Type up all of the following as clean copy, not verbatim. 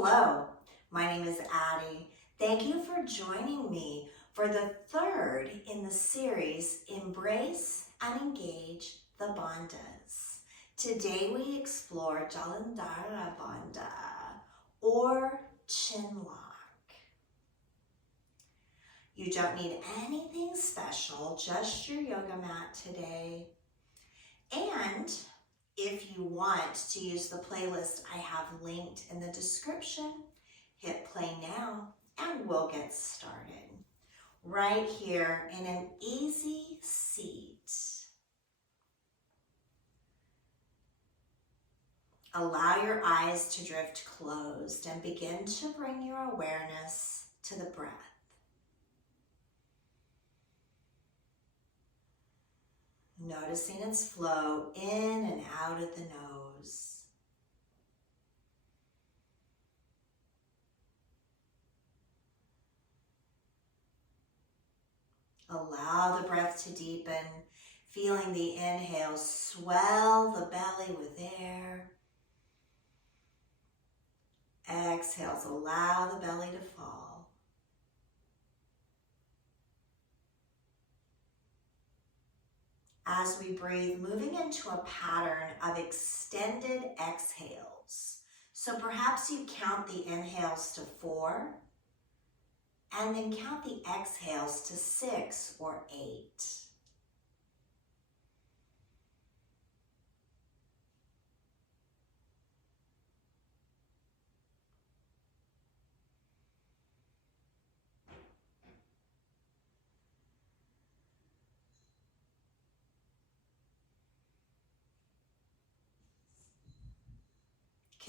Hello, my name is Addie. Thank you for joining me for the third in the series, Embrace and Engage the Bandhas. Today we explore Jalandhara Bandha or chin lock. You don't need anything special, just your yoga mat today. And if you want to use the playlist I have linked in the description, hit play now and we'll get started. Right here in an easy seat. Allow your eyes to drift closed and begin to bring your awareness to the breath. Noticing its flow in and out of the nose. Allow the breath to deepen, feeling the inhale swell the belly with air. Exhales, allow the belly to fall. As we breathe, moving into a pattern of extended exhales. So perhaps you count the inhales to 4, and then count the exhales to 6 or 8.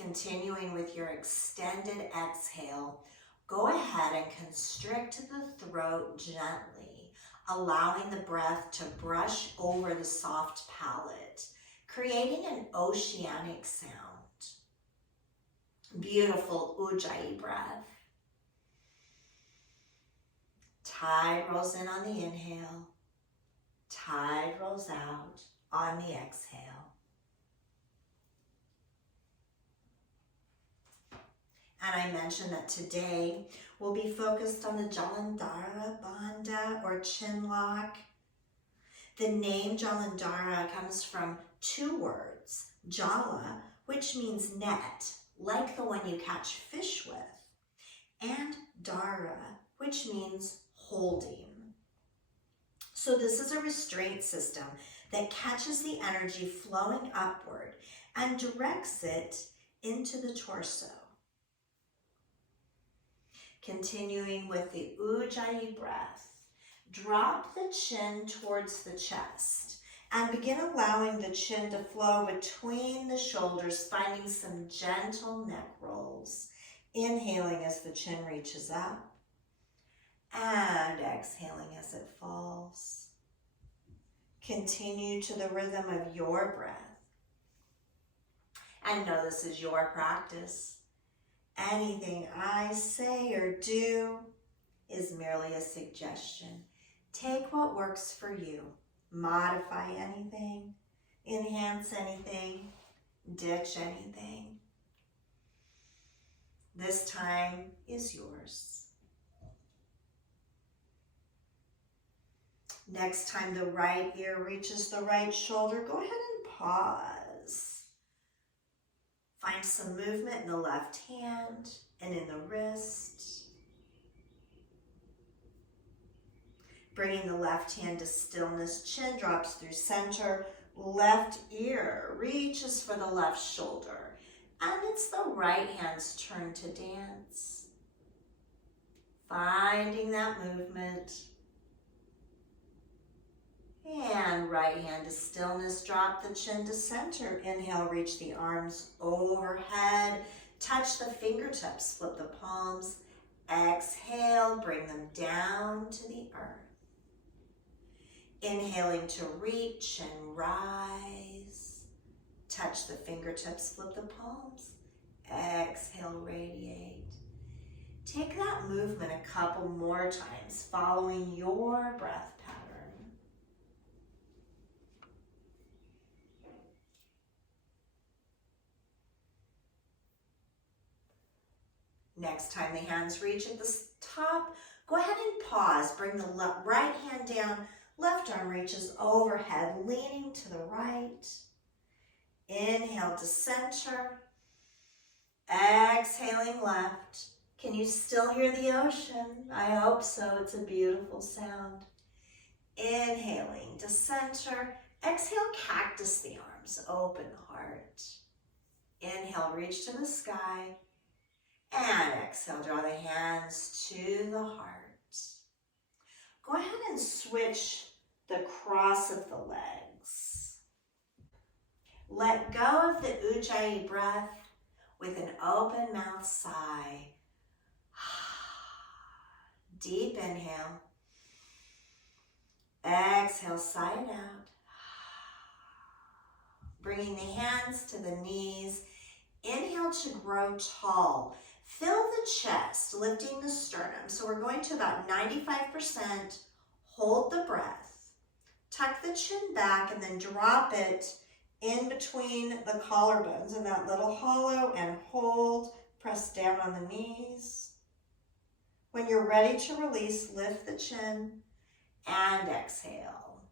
Continuing with your extended exhale, go ahead and constrict the throat gently, allowing the breath to brush over the soft palate, creating an oceanic sound. Beautiful Ujjayi breath. Tide rolls in on the inhale, tide rolls out on the exhale. And I mentioned that today we'll be focused on the Jalandhara Bandha or chin lock. The name Jalandhara comes from 2 words, jala, which means net, like the one you catch fish with, and dhara, which means holding. So this is a restraint system that catches the energy flowing upward and directs it into the torso. Continuing with the Ujjayi breath, drop the chin towards the chest and begin allowing the chin to flow between the shoulders, finding some gentle neck rolls. Inhaling as the chin reaches up and exhaling as it falls. Continue to the rhythm of your breath. And know this is your practice. Anything I say or do is merely a suggestion. Take what works for you. Modify anything, enhance anything, ditch anything. This time is yours. Next time the right ear reaches the right shoulder, go ahead and pause. Find some movement in the left hand and in the wrist. Bringing the left hand to stillness, chin drops through center, left ear reaches for the left shoulder, and it's the right hand's turn to dance. Finding that movement. And right hand to stillness, drop the chin to center. Inhale, reach the arms overhead. Touch the fingertips, flip the palms. Exhale, bring them down to the earth. Inhaling to reach and rise. Touch the fingertips, flip the palms. Exhale, radiate. Take that movement a couple more times, following your breath pattern. Next time the hands reach at the top, go ahead and pause. Bring the right hand down, left arm reaches overhead, leaning to the right. Inhale to center. Exhaling left. Can you still hear the ocean? I hope so. It's a beautiful sound. Inhaling to center. Exhale, cactus the arms, open heart. Inhale, reach to the sky. And exhale, draw the hands to the heart. Go ahead and switch the cross of the legs. Let go of the Ujjayi breath with an open mouth sigh. Deep inhale. Exhale, sigh it out. Bringing the hands to the knees. Inhale to grow tall. Fill the chest, lifting the sternum. So we're going to about 95%. Hold the breath. Tuck the chin back and then drop it in between the collarbones in that little hollow and hold. Press down on the knees. When you're ready to release, lift the chin and exhale.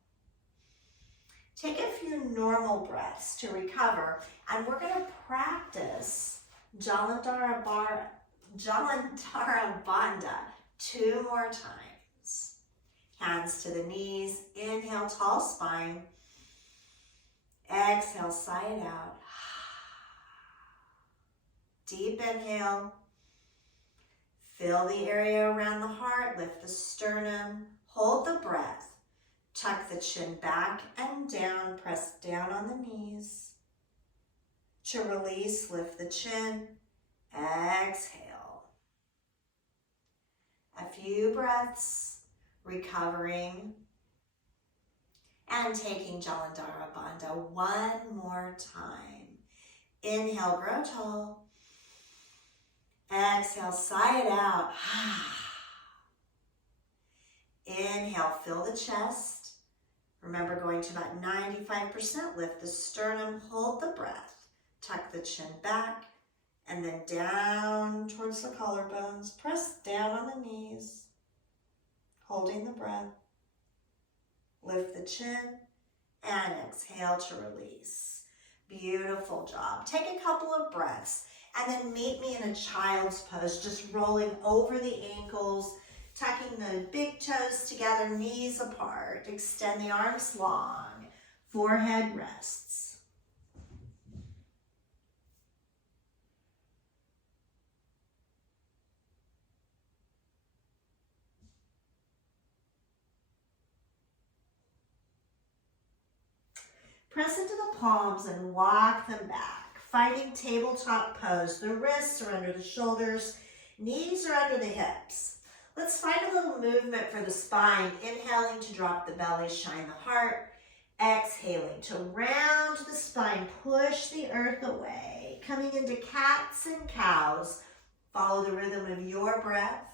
Take a few normal breaths to recover, and we're going to practice Jalandhara Bandha 2 more times. Hands to the knees. Inhale, tall spine. Exhale, sigh it out. Deep inhale. Fill the area around the heart. Lift the sternum. Hold the breath. Tuck the chin back and down. Press down on the knees. To release, lift the chin. Exhale. A few breaths, recovering, and taking Jalandhara Bandha 1 more time. Inhale, grow tall. Exhale, sigh it out. Inhale, fill the chest. Remember, going to about 95%, lift the sternum, hold the breath. Tuck the chin back, and then down towards the collarbones. Press down on the knees, holding the breath. Lift the chin, and exhale to release. Beautiful job. Take a couple of breaths, and then meet me in a child's pose, just rolling over the ankles, tucking the big toes together, knees apart. Extend the arms long, forehead rests. Press into the palms and walk them back. Fighting tabletop pose. The wrists are under the shoulders. Knees are under the hips. Let's find a little movement for the spine. Inhaling to drop the belly, shine the heart. Exhaling to round the spine, push the earth away. Coming into cats and cows. Follow the rhythm of your breath.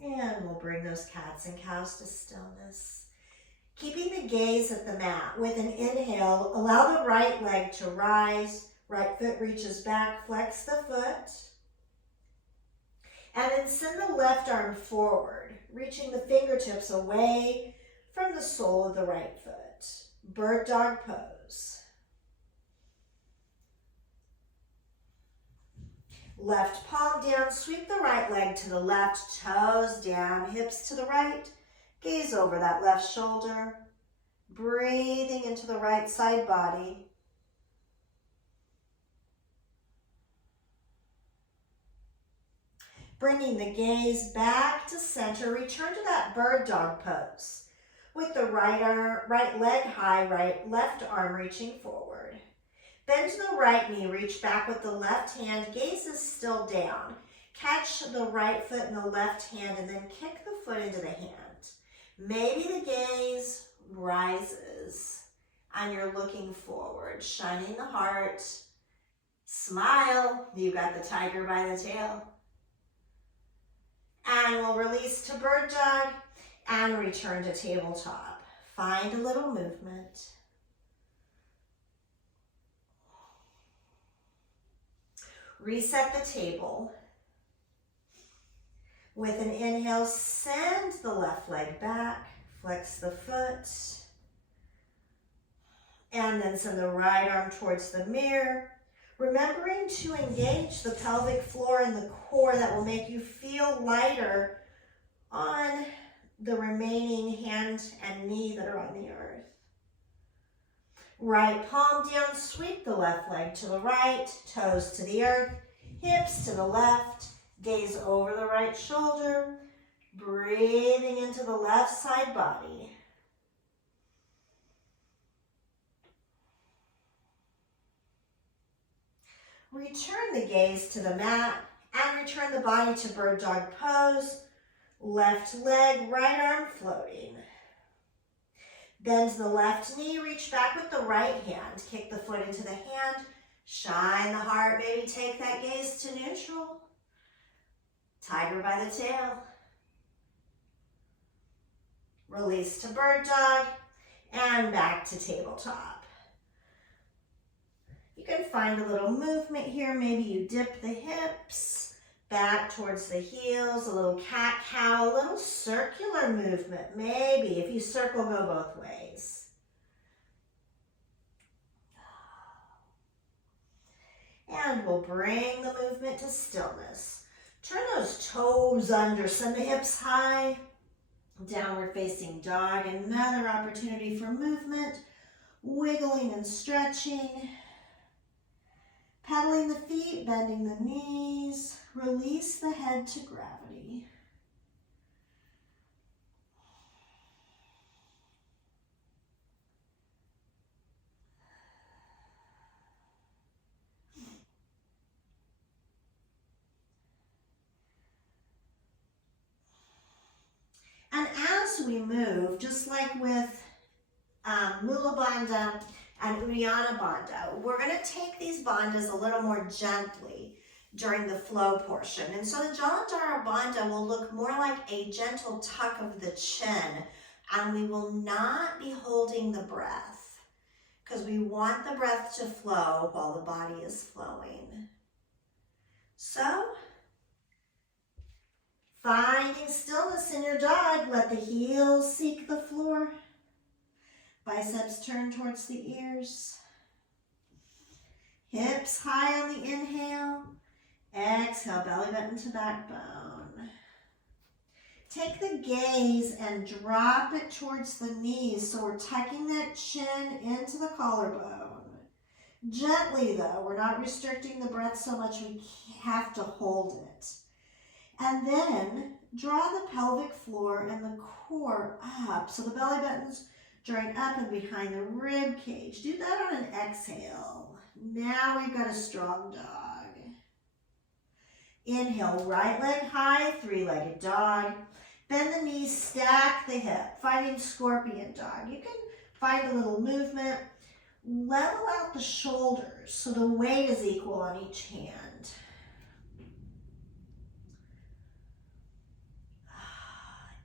And we'll bring those cats and cows to stillness. Keeping the gaze at the mat. With an inhale, allow the right leg to rise. Right foot reaches back, flex the foot. And then send the left arm forward, reaching the fingertips away from the sole of the right foot. Bird dog pose. Left palm down, sweep the right leg to the left, toes down, hips to the right. Gaze over that left shoulder. Breathing into the right side body. Bringing the gaze back to center, return to that bird dog pose. With the right leg high, left arm reaching forward. Bend to the right knee, reach back with the left hand, gaze is still down. Catch the right foot in the left hand and then kick the foot into the hand. Maybe the gaze rises and you're looking forward, shining the heart. Smile, you got the tiger by the tail. And we'll release to bird dog and return to tabletop. Find a little movement. Reset the table. With an inhale, send the left leg back, flex the foot, and then send the right arm towards the mirror. Remembering to engage the pelvic floor and the core, that will make you feel lighter on the remaining hand and knee that are on the earth. Right palm down, sweep the left leg to the right, toes to the earth, hips to the left, gaze over the right shoulder, breathing into the left side body. Return the gaze to the mat and return the body to bird dog pose. Left leg, right arm floating. Bend the left knee, reach back with the right hand. Kick the foot into the hand. Shine the heart, maybe take that gaze to neutral. Tiger by the tail. Release to bird dog and back to tabletop. You can find a little movement here. Maybe you dip the hips back towards the heels, a little cat-cow, a little circular movement. Maybe if you circle, go both ways. And we'll bring the movement to stillness. Turn those toes under, send the hips high. Downward facing dog, another opportunity for movement. Wiggling and stretching. Pedaling the feet, bending the knees. Release the head to gravity. And as we move, just like with Mula Bandha and Uddiyana Bandha, we're going to take these bandhas a little more gently during the flow portion. And so the Jalandhara Bandha will look more like a gentle tuck of the chin, and we will not be holding the breath because we want the breath to flow while the body is flowing. So, finding stillness in your dog, let the heels seek the floor. Biceps turn towards the ears. Hips high on the inhale. Exhale, belly button to backbone. Take the gaze and drop it towards the knees. So we're tucking that chin into the collarbone. Gently though, we're not restricting the breath so much we have to hold it. And then draw the pelvic floor and the core up. So the belly button's drawing up and behind the rib cage. Do that on an exhale. Now we've got a strong dog. Inhale, right leg high, three-legged dog. Bend the knees, stack the hip, finding scorpion dog. You can find a little movement. Level out the shoulders so the weight is equal on each hand.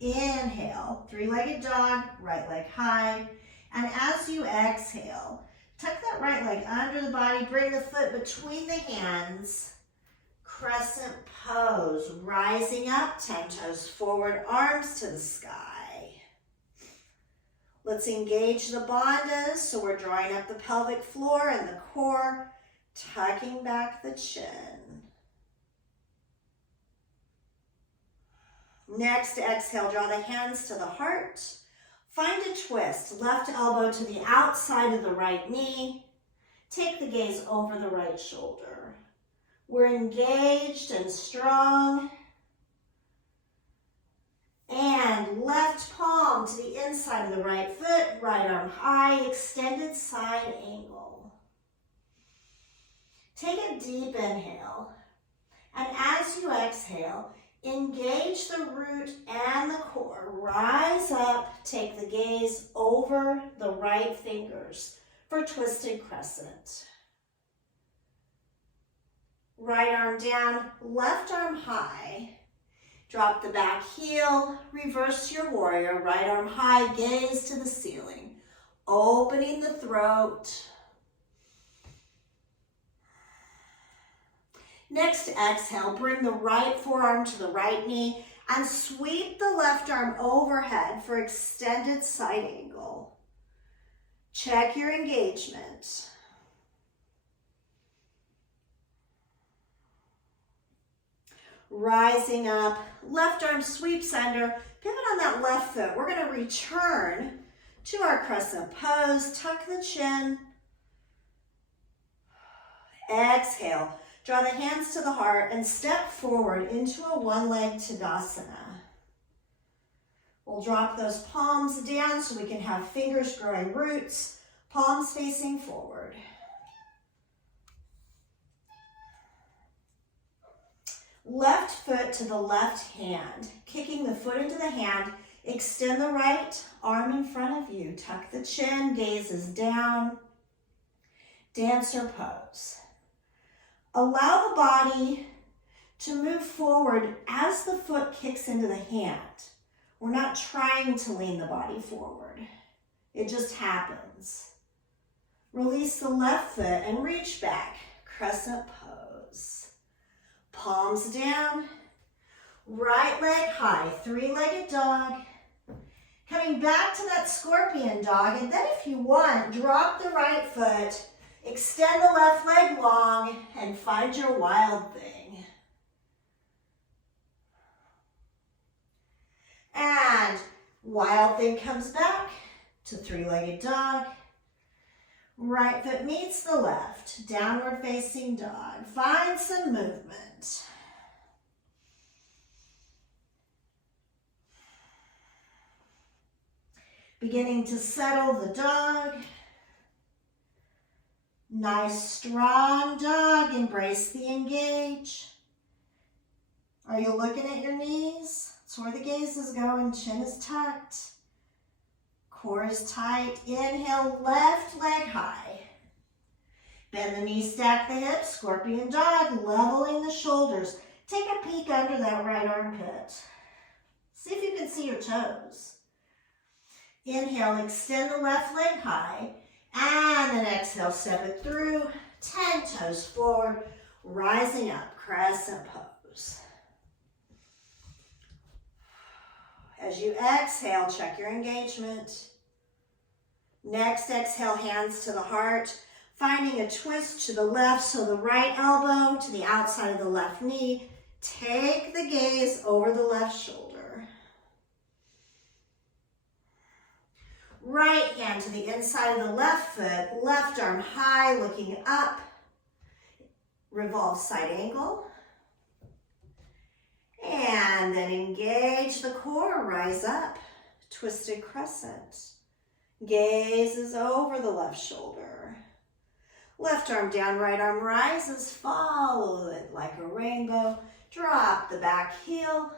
Inhale, three-legged dog, right leg high. And as you exhale, tuck that right leg under the body, bring the foot between the hands. Crescent pose, rising up, 10 toes forward, arms to the sky. Let's engage the bandhas, so we're drawing up the pelvic floor and the core, tucking back the chin. Next, exhale, draw the hands to the heart. Find a twist, left elbow to the outside of the right knee. Take the gaze over the right shoulder. We're engaged and strong. And left palm to the inside of the right foot, right arm high, extended side angle. Take a deep inhale. And as you exhale, engage the root and the core. Rise up, take the gaze over the right fingers. for twisted crescent. Right arm down, left arm high. Drop the back heel, reverse your warrior. Right arm high, gaze to the ceiling. Opening the throat. Next, exhale, bring the right forearm to the right knee and sweep the left arm overhead for extended side angle. Check your engagement. Rising up, left arm sweeps under, pivot on that left foot. We're going to return to our crescent pose, tuck the chin. Exhale, draw the hands to the heart and step forward into a one-leg Tadasana. We'll drop those palms down so we can have fingers growing roots, palms facing forward. Left foot to the left hand, kicking the foot into the hand, extend the right arm in front of you, tuck the chin, gazes down, dancer pose. Allow the body to move forward as the foot kicks into the hand. We're not trying to lean the body forward. It just happens. Release the left foot and reach back, crescent pose. Palms down, right leg high, three-legged dog. Coming back to that scorpion dog, and then if you want, drop the right foot, extend the left leg long, and find your wild thing. And wild thing comes back to three-legged dog. Right foot meets the left, downward facing dog. Find some movement. Beginning to settle the dog. Nice, strong dog. Embrace the engage. Are you looking at your knees? That's where the gaze is going. Chin is tucked. Core is tight. Inhale, left leg high. Bend the knees, stack the hips. Scorpion dog, leveling the shoulders. Take a peek under that right armpit. See if you can see your toes. Inhale, extend the left leg high. And then exhale, step it through. 10 toes forward, rising up, crescent pose. As you exhale, check your engagement. Next, exhale, hands to the heart, finding a twist to the left, so the right elbow to the outside of the left knee. Take the gaze over the left shoulder. Right hand to the inside of the left foot, left arm high, looking up. Revolve side angle. And then engage the core, rise up, twisted crescent. Gaze is over the left shoulder. Left arm down, right arm rises, follow it like a rainbow. Drop the back heel.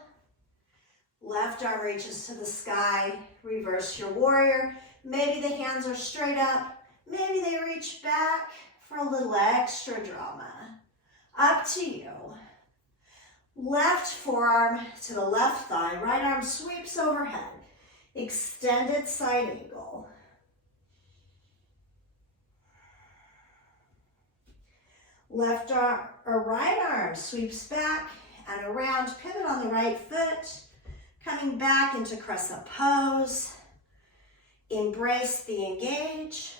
Left arm reaches to the sky, reverse your warrior. Maybe the hands are straight up, maybe they reach back for a little extra drama. Up to you. Left forearm to the left thigh, right arm sweeps overhead. Extended side angle. Left arm or right arm sweeps back and around, pivot on the right foot, coming back into crescent pose. Embrace the engage.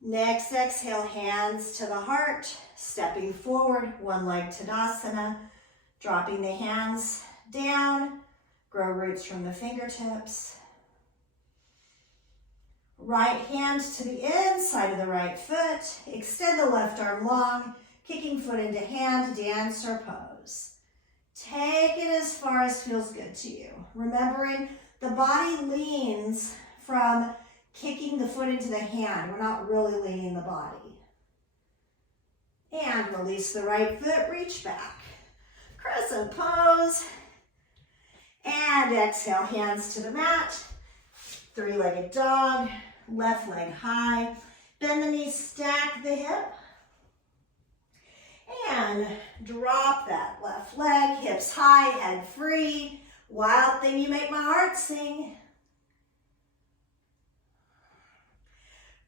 Next, exhale, hands to the heart, stepping forward, one leg Tadasana, dropping the hands down, grow roots from the fingertips. Right hand to the inside of the right foot, extend the left arm long, kicking foot into hand, dancer pose. Take it as far as feels good to you. Remembering the body leans from kicking the foot into the hand. We're not really leaning the body. And release the right foot, reach back. Crescent pose. And exhale, hands to the mat. Three-legged dog. left leg high. Bend the knees, stack the hip. And drop that left leg, hips high, head free. Wild thing, you make my heart sing.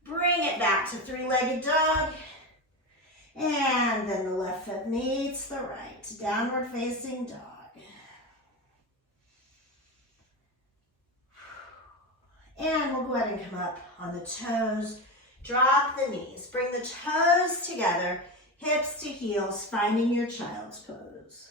Bring it back to three-legged dog. And then the left foot meets the right. Downward facing dog. And we'll go ahead and come up on the toes. Drop the knees. Bring the toes together. Hips to heels, finding your child's pose.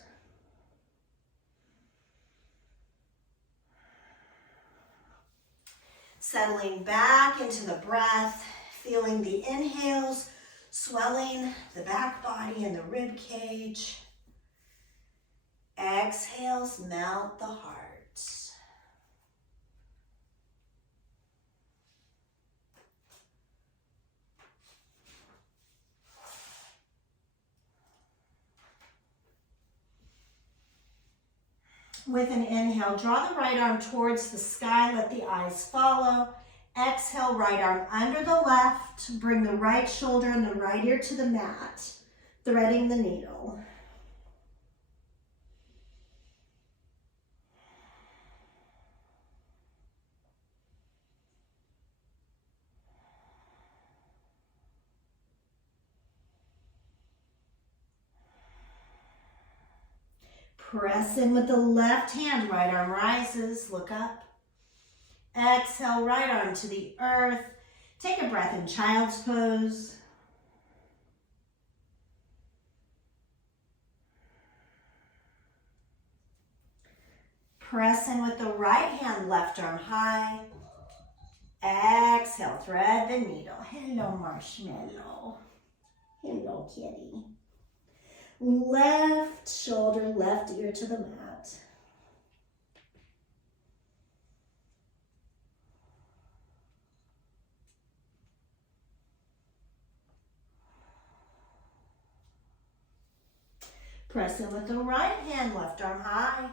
Settling back into the breath, feeling the inhales, swelling the back body and the rib cage. Exhales, melt the heart. With an inhale, draw the right arm towards the sky, let the eyes follow. Exhale, right arm under the left, bring the right shoulder and the right ear to the mat, threading the needle. Press in with the left hand, right arm rises, look up. Exhale, right arm to the earth. Take a breath in child's pose. Press in with the right hand, left arm high. Exhale, thread the needle. Hello, marshmallow. Hello, kitty. Left shoulder, left ear to the mat. Press in with the right hand, left arm high.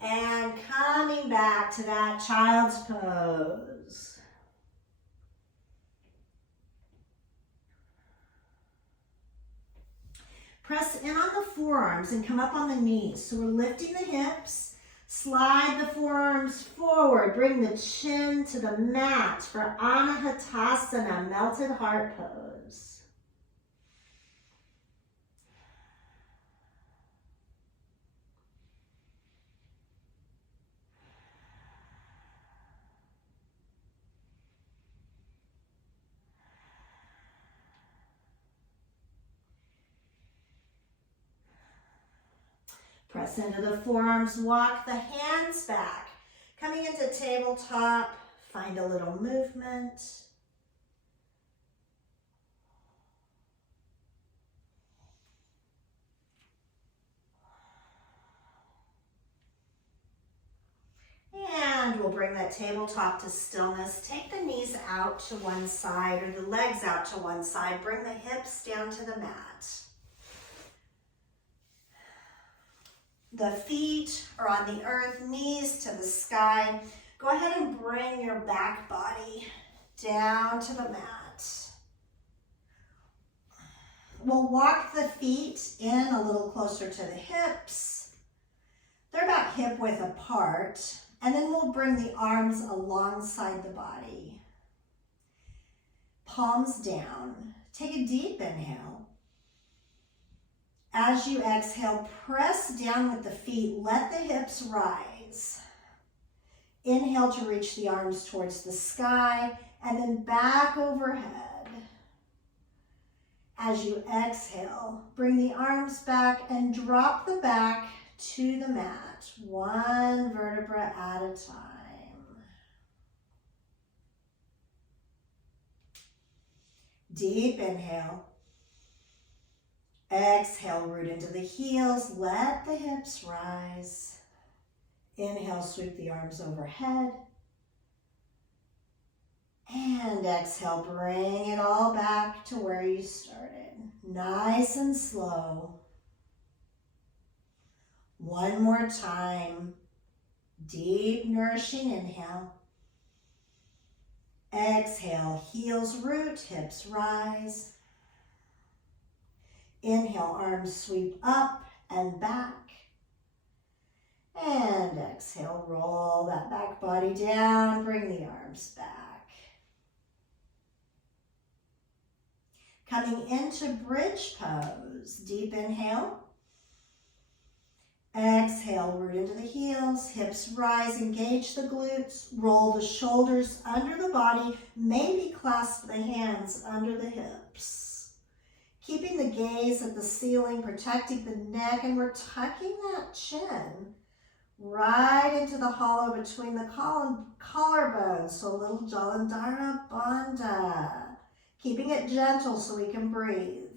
And coming back to that child's pose. Press in on the forearms and come up on the knees. So we're lifting the hips, slide the forearms forward, bring the chin to the mat for Anahatasana, melted heart pose. Press into the forearms, walk the hands back. Coming into tabletop, find a little movement. And we'll bring that tabletop to stillness. Take the knees out to one side or the legs out to one side. Bring the hips down to the mat. The feet are on the earth, knees to the sky. Go ahead and bring your back body down to the mat. We'll walk the feet in a little closer to the hips. They're about hip width apart. And then we'll bring the arms alongside the body. Palms down. Take a deep inhale. As you exhale, press down with the feet. Let the hips rise. Inhale to reach the arms towards the sky and then back overhead. As you exhale, bring the arms back and drop the back to the mat, one vertebra at a time. Deep inhale. Exhale, root into the heels. Let the hips rise. Inhale, sweep the arms overhead. And exhale, bring it all back to where you started. Nice and slow. One more time. Deep, nourishing inhale. Exhale, heels root, hips rise. Inhale, arms sweep up and back. And exhale, roll that back body down, bring the arms back. Coming into bridge pose, deep inhale. Exhale, root into the heels, hips rise, engage the glutes, roll the shoulders under the body, maybe clasp the hands under the hips. Keeping the gaze at the ceiling, protecting the neck, and we're tucking that chin right into the hollow between the collarbones, so a little Jalandhara Bandha. Keeping it gentle so we can breathe.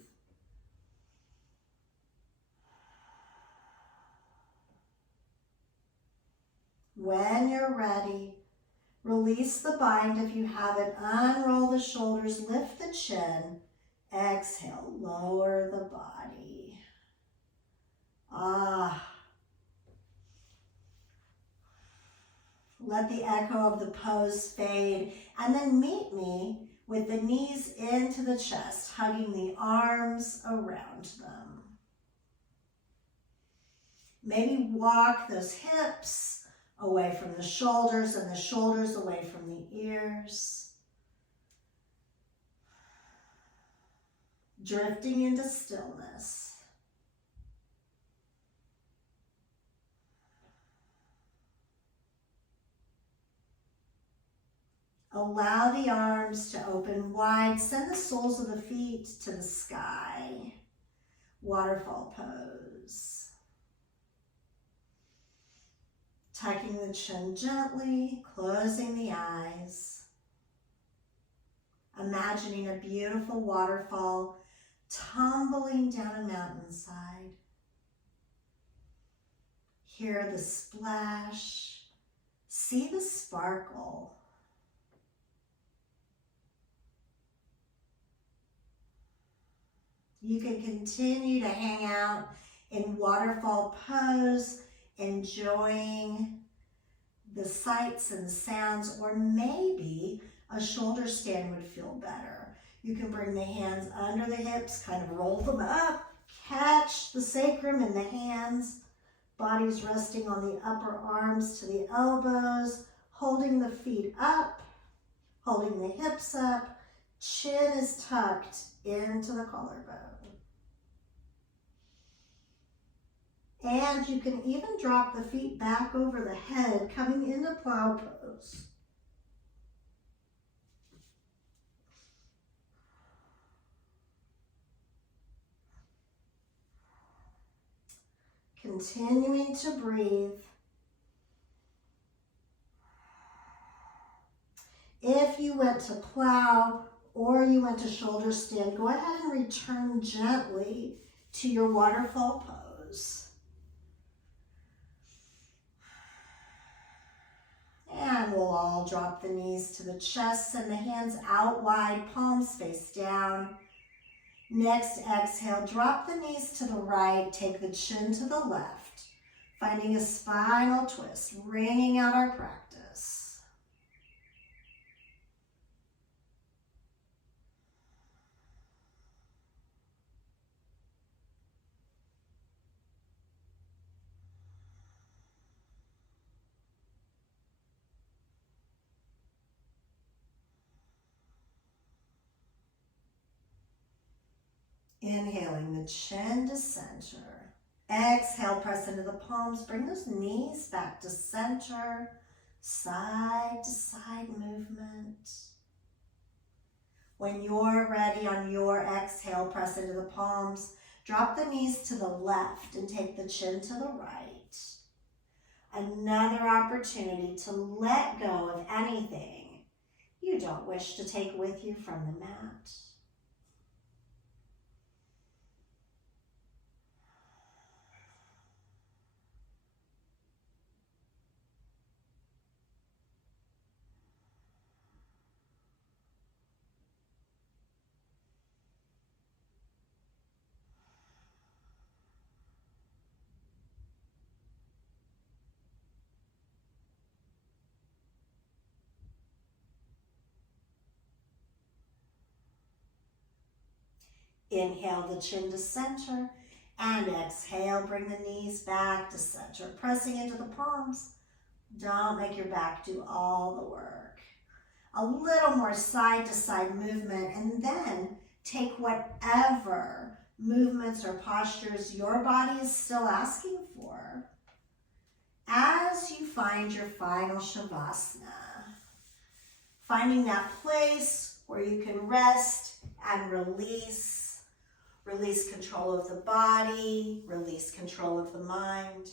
When you're ready, release the bind if you have it. Unroll the shoulders, lift the chin. Exhale, lower the body. Let the echo of the pose fade, and then meet me with the knees into the chest, hugging the arms around them. Maybe walk those hips away from the shoulders and the shoulders away from the ears. Drifting into stillness. Allow the arms to open wide. Send the soles of the feet to the sky. Waterfall pose. Tucking the chin gently, closing the eyes. Imagining a beautiful waterfall tumbling down a mountainside. Hear the splash. See the sparkle. You can continue to hang out in waterfall pose, enjoying the sights and sounds, or maybe a shoulder stand would feel better. You can bring the hands under the hips, kind of roll them up, catch the sacrum in the hands, bodies resting on the upper arms to the elbows, holding the feet up, holding the hips up, chin is tucked into the collarbone. And you can even drop the feet back over the head, coming into plow pose. Continuing to breathe. If you went to plow or you went to shoulder stand, go ahead and return gently to your waterfall pose. And we'll all drop the knees to the chest, send the hands out wide, palms face down. Next exhale, drop the knees to the right, take the chin to the left, finding a spinal twist, ringing out our practice. Inhaling the chin to center. Exhale, press into the palms. Bring those knees back to center. Side to side movement. When you're ready, on your exhale, press into the palms. Drop the knees to the left and take the chin to the right. Another opportunity to let go of anything you don't wish to take with you from the mat. Inhale the chin to center, and exhale, bring the knees back to center, pressing into the palms. Don't make your back do all the work. A little more side to side movement, and then take whatever movements or postures your body is still asking for as you find your final Shavasana. Finding that place where you can rest and release. Release control of the body, release control of the mind,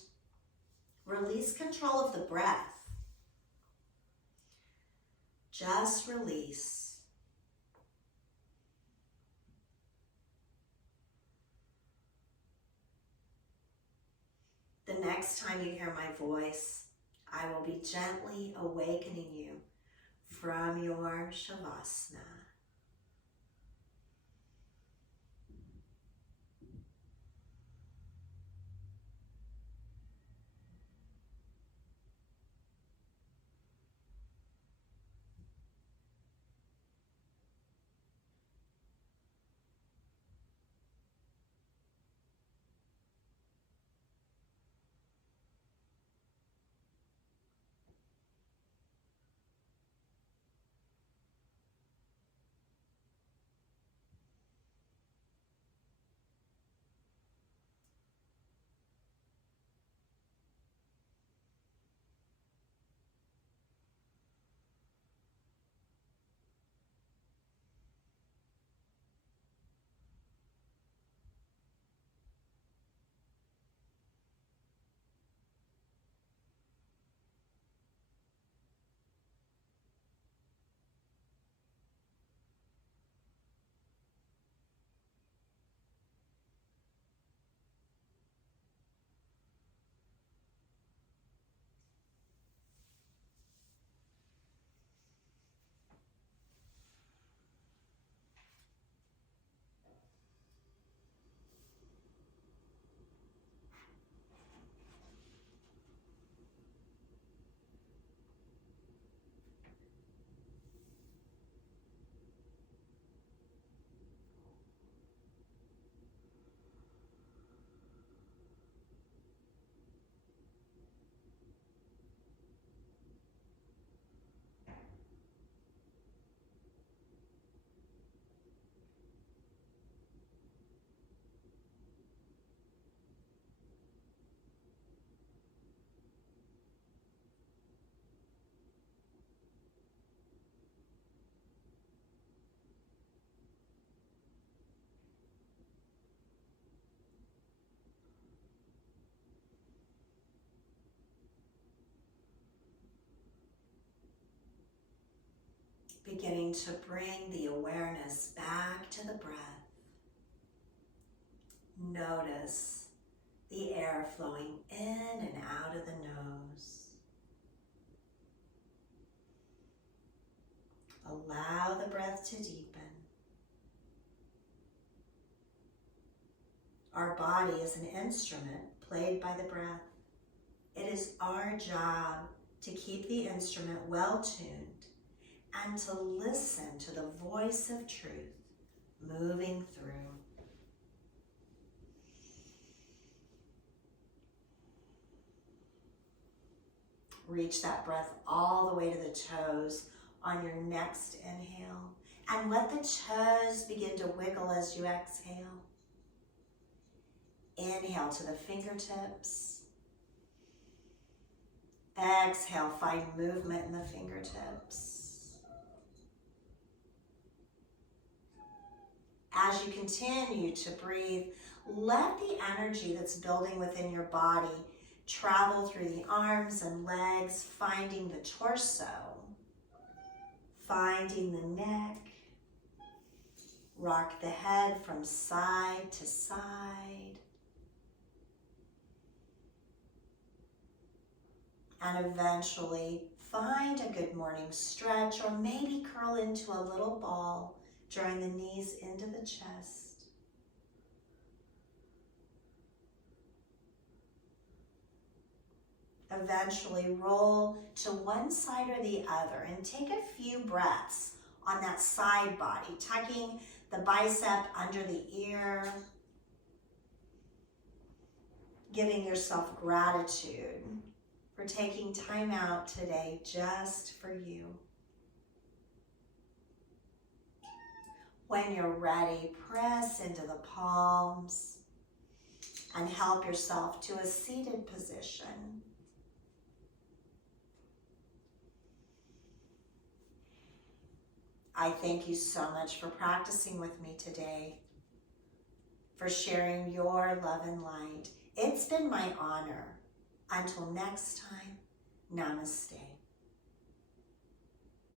release control of the breath. Just release. The next time you hear my voice, I will be gently awakening you from your Shavasana. Beginning to bring the awareness back to the breath. Notice the air flowing in and out of the nose. Allow the breath to deepen. Our body is an instrument played by the breath. It is our job to keep the instrument well tuned and to listen to the voice of truth moving through. Reach that breath all the way to the toes on your next inhale, and let the toes begin to wiggle as you exhale. Inhale to the fingertips. Exhale, find movement in the fingertips. As you continue to breathe, let the energy that's building within your body travel through the arms and legs, finding the torso, finding the neck. Rock the head from side to side. And eventually find a good morning stretch, or maybe curl into a little ball, drawing the knees into the chest. Eventually roll to one side or the other and take a few breaths on that side body, tucking the bicep under the ear, giving yourself gratitude for taking time out today just for you. When you're ready, press into the palms and help yourself to a seated position. I thank you so much for practicing with me today, for sharing your love and light. It's been my honor. Until next time, namaste.